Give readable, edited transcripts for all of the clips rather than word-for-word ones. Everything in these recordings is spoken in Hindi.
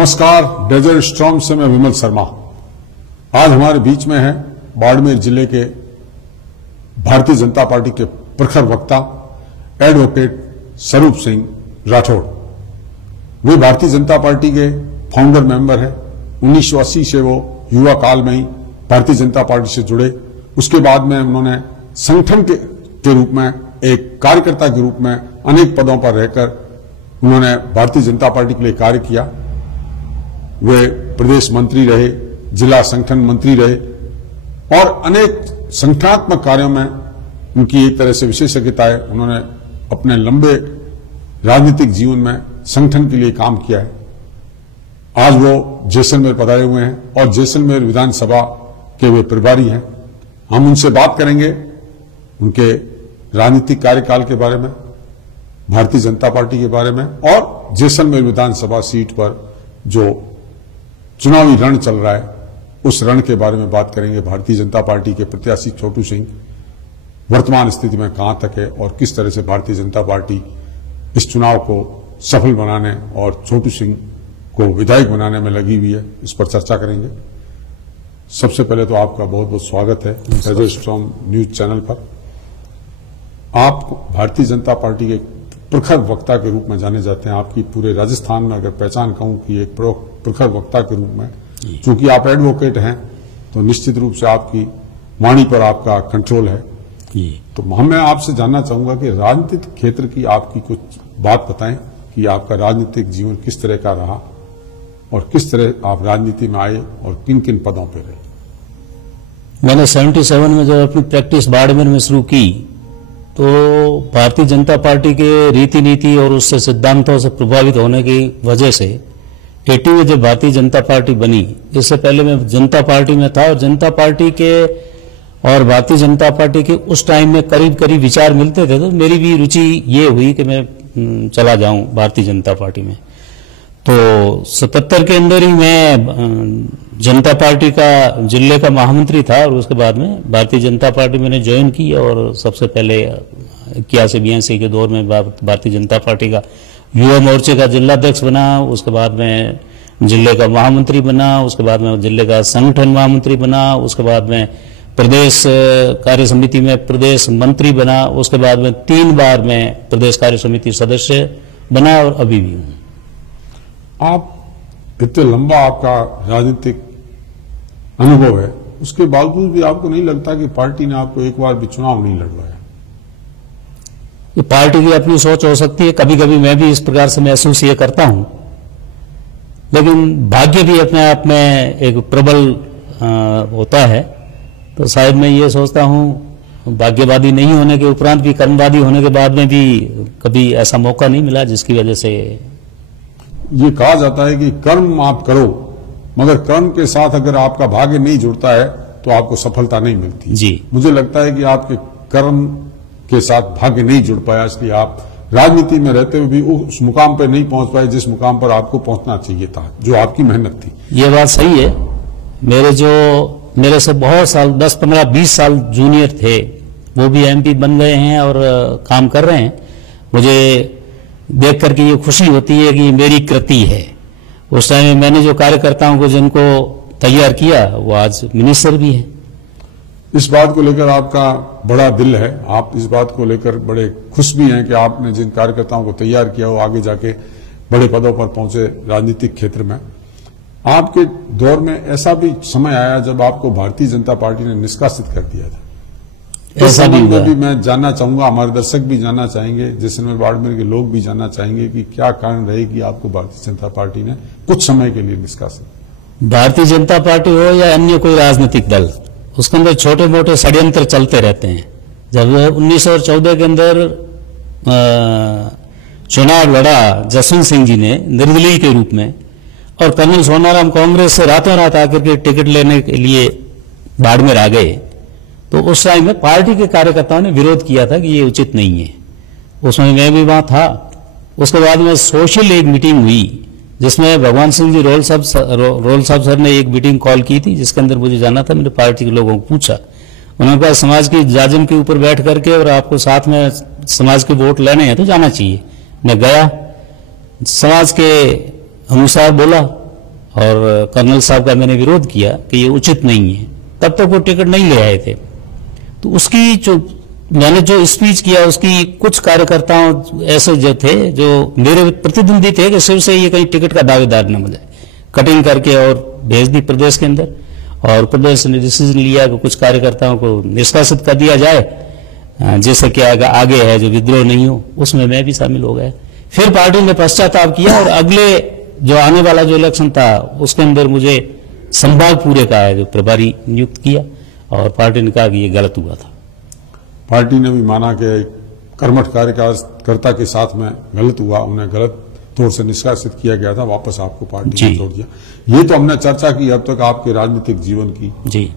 नमस्कार, डेजर्ट स्टॉर्म से मैं विमल शर्मा। आज हमारे बीच में है बाड़मेर जिले के भारतीय जनता पार्टी के प्रखर वक्ता एडवोकेट स्वरूप सिंह राठौड़। वे भारतीय जनता पार्टी के फाउंडर मेंबर हैं। 1980 से वो युवा काल में ही भारतीय जनता पार्टी से जुड़े। उसके बाद में उन्होंने संगठन के रूप में, एक कार्यकर्ता के रूप में अनेक पदों पर रहकर उन्होंने भारतीय जनता पार्टी के लिए कार्य किया। वे प्रदेश मंत्री रहे, जिला संगठन मंत्री रहे और अनेक संगठनात्मक कार्यों में उनकी एक तरह से विशेषज्ञता है। उन्होंने अपने लंबे राजनीतिक जीवन में संगठन के लिए काम किया है। आज वो जैसलमेर पधारे हुए हैं और जैसलमेर विधानसभा के वे प्रभारी हैं। हम उनसे बात करेंगे उनके राजनीतिक कार्यकाल के बारे में, भारतीय जनता पार्टी के बारे में और जैसलमेर विधानसभा सीट पर जो चुनावी रण चल रहा है उस रण के बारे में बात करेंगे। भारतीय जनता पार्टी के प्रत्याशी छोटू सिंह वर्तमान स्थिति में कहां तक है और किस तरह से भारतीय जनता पार्टी इस चुनाव को सफल बनाने और छोटू सिंह को विधायक बनाने में लगी हुई है, इस पर चर्चा करेंगे। सबसे पहले तो आपका बहुत बहुत स्वागत है डेजर्ट स्टॉर्म न्यूज चैनल पर। आप भारतीय जनता पार्टी के प्रखर वक्ता के रूप में जाने जाते हैं। आपकी पूरे राजस्थान में अगर पहचान कहूं कि एक प्रखर वक्ता के रूप में, चूंकि आप एडवोकेट हैं तो निश्चित रूप से आपकी वाणी पर आपका कंट्रोल है। तो मैं आपसे जानना चाहूंगा कि राजनीतिक क्षेत्र की आपकी कुछ बात बताएं कि आपका राजनीतिक जीवन किस तरह का रहा और किस तरह आप राजनीति में आए और किन किन पदों पर रहे। मैंने 77 में जब अपनी प्रैक्टिस बाड़मेर में शुरू की तो भारतीय जनता पार्टी के रीति नीति और उससे सिद्धांतों से प्रभावित होने की वजह से 80 में जब भारतीय जनता पार्टी बनी, इससे पहले मैं जनता पार्टी में था और जनता पार्टी के और भारतीय जनता पार्टी के उस टाइम में करीब करीब विचार मिलते थे। तो मेरी भी रुचि ये हुई कि मैं चला जाऊं भारतीय जनता पार्टी में। तो 77 के अंदर ही मैं जनता पार्टी का जिले का महामंत्री था और उसके बाद में भारतीय जनता पार्टी मैंने ज्वाइन की और सबसे पहले 81-82 के दौर में भारतीय जनता पार्टी का युवा मोर्चे का जिलाध्यक्ष बना। उसके बाद में जिले का महामंत्री बना, उसके बाद में जिले का संगठन महामंत्री बना, उसके बाद में प्रदेश कार्य समिति में प्रदेश मंत्री बना, उसके बाद में 3 बार मैं प्रदेश कार्य समिति सदस्य बना और अभी भी हूं। आप इतने लंबा आपका राजनीतिक अनुभव है, उसके बावजूद भी आपको नहीं लगता कि पार्टी ने आपको एक बार भी चुनाव नहीं लड़वाया? ये पार्टी की अपनी सोच हो सकती है, कभी कभी मैं भी इस प्रकार से महसूस ये करता हूं, लेकिन भाग्य भी अपने आप में एक प्रबल होता है। तो शायद मैं ये सोचता हूं भाग्यवादी नहीं होने के उपरांत भी, कर्मवादी होने के बाद में भी कभी ऐसा मौका नहीं मिला जिसकी वजह से ये कहा जाता है कि कर्म आप करो मगर कर्म के साथ अगर आपका भाग्य नहीं जुड़ता है तो आपको सफलता नहीं मिलती। जी, मुझे लगता है कि आपके कर्म के साथ भाग्य नहीं जुड़ पाया, इसलिए आप राजनीति में रहते हुए भी उस मुकाम पर नहीं पहुंच पाए जिस मुकाम पर आपको पहुंचना चाहिए था, जो आपकी मेहनत थी। ये बात सही है। मेरे से बहुत साल 10, 15, 20 साल जूनियर थे, वो भी एमपी बन गए हैं और काम कर रहे हैं। मुझे देख करके ये खुशी होती है कि मेरी कृति है। उस टाइम में मैंने जो कार्यकर्ताओं को जिनको तैयार किया वो आज मिनिस्टर भी हैं। इस बात को लेकर आपका बड़ा दिल है, आप इस बात को लेकर बड़े खुश भी हैं कि आपने जिन कार्यकर्ताओं को तैयार किया वो आगे जाके बड़े पदों पर पहुंचे राजनीतिक क्षेत्र में। आपके दौर में ऐसा भी समय आया जब आपको भारतीय जनता पार्टी ने निष्कासित कर दिया था। ऐसा भी मैं जानना चाहूंगा, हमारे दर्शक भी जानना चाहेंगे, जैसलमेर बाड़मेर के लोग भी जानना चाहेंगे कि क्या कारण रहे कि आपको भारतीय जनता पार्टी ने कुछ समय के लिए निष्कासित। भारतीय जनता पार्टी हो या अन्य कोई राजनीतिक दल, उसके अंदर छोटे मोटे षड्यंत्र चलते रहते हैं। जब 1914 के अंदर चुनाव लड़ा जसवंत सिंह जी ने निर्दलीय के रूप में और कर्नल सोनाराम कांग्रेस से रातों रात आकर के टिकट लेने के लिए बाड़मेर आ गए, तो उस टाइम में पार्टी के कार्यकर्ताओं ने विरोध किया था कि ये उचित नहीं है। उसमें मैं भी वहां था। उसके बाद में सोशल एक मीटिंग हुई जिसमें भगवान सिंह जी रोल साहब सर ने एक मीटिंग कॉल की थी जिसके अंदर मुझे जाना था। मैंने पार्टी के लोगों को पूछा, उन्होंने कहा समाज की जाजिम के ऊपर बैठ करके और आपको साथ में समाज के वोट लेने हैं तो जाना चाहिए। मैं गया, समाज के अनुसार बोला और कर्नल साहब का मैंने विरोध किया कि ये उचित नहीं है, तब तक वो टिकट नहीं ले आए थे। तो उसकी जो मैंने जो स्पीच किया उसकी कुछ कार्यकर्ताओं ऐसे जो थे जो मेरे प्रतिद्वंदी थे कि सिर्फ से ये कहीं टिकट का दावेदार न बन जाए, कटिंग करके और भेज दी प्रदेश के अंदर। और प्रदेश ने डिसीजन लिया कि कुछ कार्यकर्ताओं को निष्कासित कर दिया जाए, जैसे कि आगे है जो विद्रोह नहीं हो, उसमें मैं भी शामिल हो गया। फिर पार्टी ने पश्चाताप किया और अगले जो आने वाला जो इलेक्शन था उसके अंदर मुझे संभाग पूरे का है जो प्रभारी नियुक्त किया और पार्टी ने कहा कि ये गलत हुआ था। पार्टी ने भी माना कि कर्मठ कार्यकर्ता के साथ में गलत हुआ, उन्हें गलत तौर से निष्कासित किया गया था, वापस आपको पार्टी ने छोड़ दिया। ये तो हमने चर्चा की अब तक आपके राजनीतिक जीवन की। जी।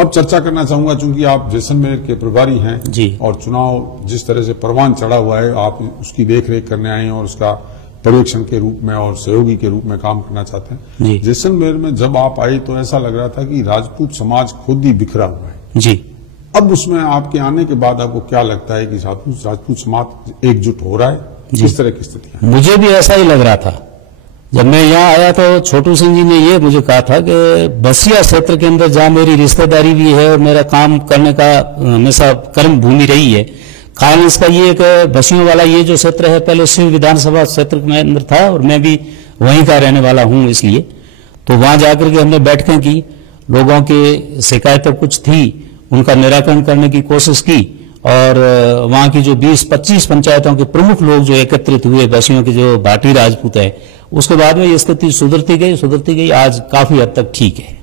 अब चर्चा करना चाहूंगा, चूंकि आप जैसलमेर के प्रभारी हैं जी। और चुनाव जिस तरह से परवान चढ़ा हुआ है, आप उसकी देखरेख करने आए हैं और उसका पर्यवेक्षण के रूप में और सहयोगी के रूप में काम करना चाहते हैं। जैसलमेर में जब आप आए तो ऐसा लग रहा था कि राजपूत समाज खुद ही बिखरा हुआ है। जी। अब उसमें आपके आने के बाद आपको क्या लगता है कि राजपूत समाज एकजुट हो रहा है? किस तरह की स्थिति है? मुझे भी ऐसा ही लग रहा था। जब मैं यहाँ आया तो छोटू सिंह जी ने ये मुझे कहा था कि बसिया क्षेत्र के अंदर जहाँ मेरी रिश्तेदारी भी है और मेरा काम करने का हमेशा कर्म भूमि रही है, कारण इसका ये कि बसियों वाला ये जो क्षेत्र है पहले शिव विधानसभा क्षेत्र में अंदर था और मैं भी वहीं का रहने वाला हूँ, इसलिए तो वहां जाकर के हमने बैठकें की, लोगों की शिकायतें कुछ थी उनका निराकरण करने की कोशिश की और वहां की जो 20-25 पंचायतों के प्रमुख लोग जो एकत्रित हुए बसियों के जो भाटी राजपूत है, उसके बाद में ये स्थिति सुधरती गई। आज काफी हद तक ठीक है,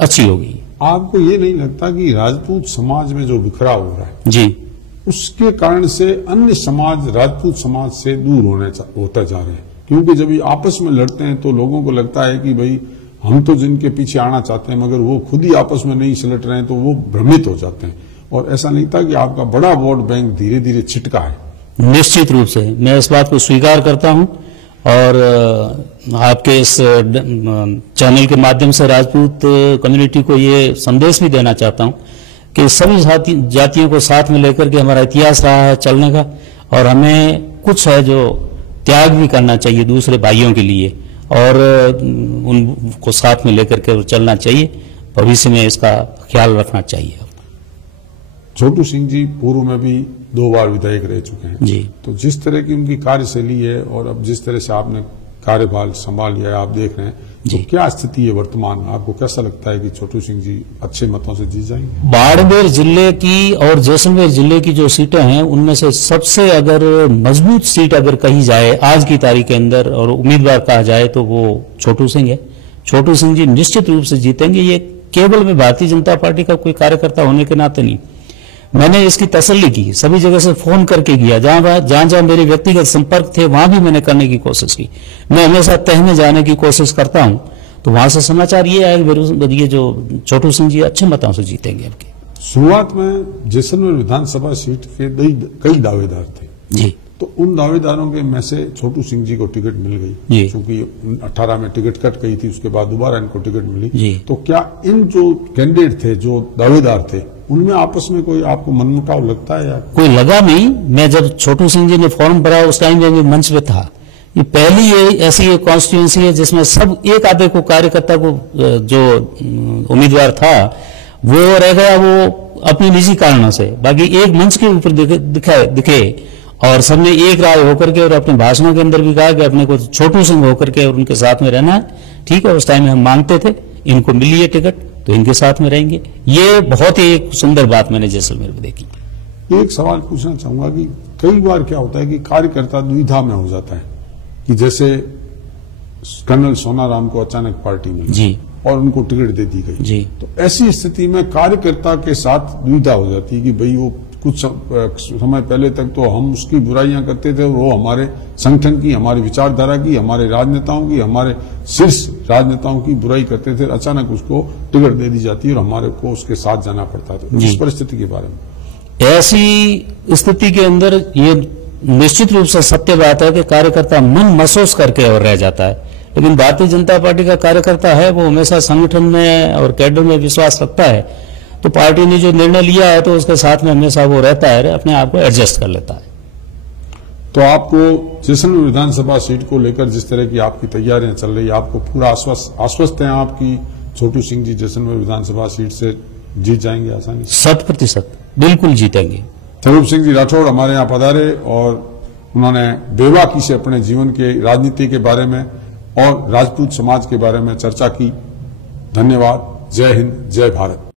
अच्छी हो गई। आपको ये नहीं लगता कि राजपूत समाज में जो बिखराव हो रहा है जी, उसके कारण से अन्य समाज राजपूत समाज से दूर होते जा रहे हैं? क्योंकि जब ये आपस में लड़ते हैं तो लोगों को लगता है कि भाई हम तो जिनके पीछे आना चाहते हैं मगर वो खुद ही आपस में नहीं सलट रहे हैं, तो वो भ्रमित हो जाते हैं। और ऐसा नहीं था कि आपका बड़ा वोट बैंक धीरे धीरे छिटका है? निश्चित रूप से मैं इस बात को स्वीकार करता हूं और आपके इस चैनल के माध्यम से राजपूत कम्युनिटी को ये संदेश भी देना चाहता हूं कि सभी जातियों को साथ में लेकर के हमारा इतिहास रहा है चलने का, और हमें कुछ है जो त्याग भी करना चाहिए दूसरे भाइयों के लिए और उनको साथ में लेकर के चलना चाहिए। भविष्य में इसका ख्याल रखना चाहिए। छोटू सिंह जी पूर्व में भी 2 बार विधायक रह चुके हैं जी। तो जिस तरह की उनकी कार्यशैली है और अब जिस तरह से आपने कार्यभार संभाल लिया है, आप देख रहे हैं तो क्या स्थिति है वर्तमान? आपको कैसा लगता है कि छोटू सिंह जी अच्छे मतों से जीत जाएंगे? बाड़मेर जिले की और जैसलमेर जिले की जो सीटें हैं उनमें से सबसे अगर मजबूत सीट अगर कही जाए आज की तारीख के अंदर और उम्मीदवार कहा जाए तो वो छोटू सिंह है। छोटू सिंह जी निश्चित रूप से जीतेंगे। ये केवल मैं भारतीय जनता पार्टी का कोई कार्यकर्ता होने के नाते नहीं, मैंने इसकी तसल्ली की, सभी जगह से फोन करके किया, जहां मेरे व्यक्तिगत संपर्क थे वहां भी मैंने करने की कोशिश की। मैं हमेशा तह में जाने की कोशिश करता हूं, तो वहां से समाचार ये आया कि ये जो छोटू सिंह जी अच्छे मतों से जीतेंगे। आपके शुरुआत में जैसलमेर विधानसभा सीट के कई दावेदार थे जी, तो उन दावेदारों के में से छोटू सिंह जी को टिकट मिल गई, क्योंकि 18 में टिकट कट गई थी, उसके बाद दोबारा इनको टिकट मिली। तो क्या इन जो कैंडिडेट थे, जो दावेदार थे, उनमें आपस में कोई आपको मनमुटाव लगता है? या कोई लगा नहीं। मैं जब छोटू सिंह जी ने फॉर्म भरा उस टाइम में मंच पे था। ये पहली ऐसी एक कॉन्स्टिट्यूंसी है जिसमें सब एक आधे को कार्यकर्ता को जो उम्मीदवार था वो रह गया, वो अपनी निजी कारणों से, बाकी एक मंच के ऊपर दिखे और सबने एक राय होकर के और अपने भाषणों के अंदर भी कहा कि अपने को छोटू सिंह होकर के और उनके साथ में रहना है। ठीक है, उस टाइम में हम मांगते थे, इनको मिली है टिकट तो इनके साथ में रहेंगे। ये बहुत ही एक सुंदर बात मैंने जैसलमेर में देखी। एक सवाल पूछना चाहूंगा कि कई बार क्या होता है कि कार्यकर्ता दुविधा में हो जाता है कि जैसे कर्नल सोनाराम को अचानक पार्टी मिली जी और उनको टिकट दे दी गई जी, तो ऐसी स्थिति में कार्यकर्ता के साथ दुविधा हो जाती है कि भाई वो कुछ समय पहले तक तो हम उसकी बुराइयां करते थे, वो हमारे संगठन की, हमारी विचारधारा की, हमारे राजनेताओं की, हमारे शीर्ष राजनेताओं की बुराई करते थे, अचानक उसको टिकट दे दी जाती है और हमारे को उसके साथ जाना पड़ता था। इस परिस्थिति के बारे में, ऐसी स्थिति के अंदर ये निश्चित रूप से सत्य बात है कि कार्यकर्ता मन महसूस करके और रह जाता है, लेकिन भारतीय जनता पार्टी का कार्यकर्ता है वो हमेशा संगठन में और कैडर में विश्वास रखता है, तो पार्टी ने जो निर्णय लिया है तो उसके साथ में हमेशा वो रहता है, अपने आप को एडजस्ट कर लेता है। तो आपको जैसलमेर विधानसभा सीट को लेकर जिस तरह की आपकी तैयारियां चल रही है, आपको पूरा आश्वस्त हैं आपकी छोटू सिंह जी जैसलमेर विधानसभा सीट से जीत जाएंगे आसानी से? 100% बिल्कुल जीतेंगे। स्वरूप सिंह जी राठौड़ हमारे यहाँ पधारे और उन्होंने बेबाकी से अपने जीवन के राजनीति के बारे में और राजपूत समाज के बारे में चर्चा की। धन्यवाद। जय हिंद, जय भारत।